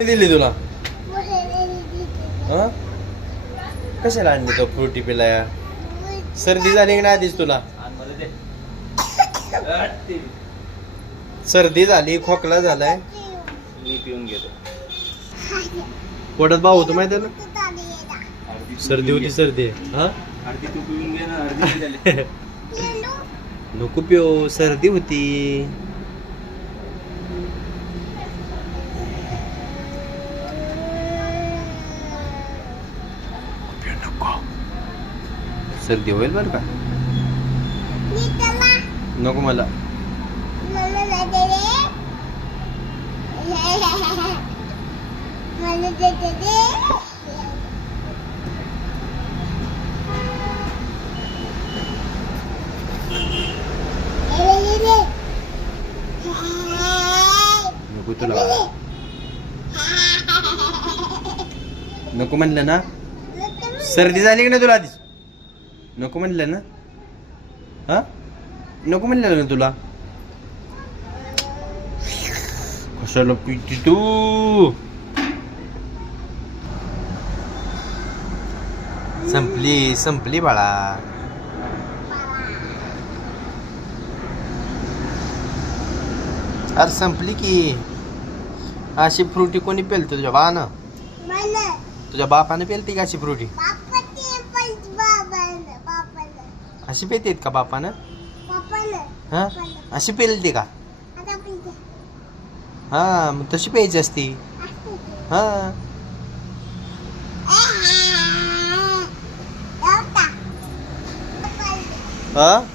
दिली तुला हा कशाला आणली तो फ्रुटी पिलाया सर्दी झाली की नाही आधीच तुला सर्दी झाली खोकला झालाय मी पिऊन घेतो पोटात भाव होतो माहिती आहे ना सर्दी होती सर्दी हा अर्धी तू पिऊन घे ना अर्धी झाली नको पिओ सर्दी होती सर्दी होईल बर का नको मला नको तुला नको म्हणलं ना सर्दी झाली की नाही तुला आधीच नको म्हणलं ना हा नको म्हणलं ना तुला कशाला पिती तू संपली संपली बाळा अरे संपली की अशी फ्रुटी कोणी पेलत तुझ्या बापानं तुझ्या बापाने पेलती का अशी फ्रुटी अशी पेतेत का बापानं हा अशी पेलते का हा मग तशी प्यायची असती हा हा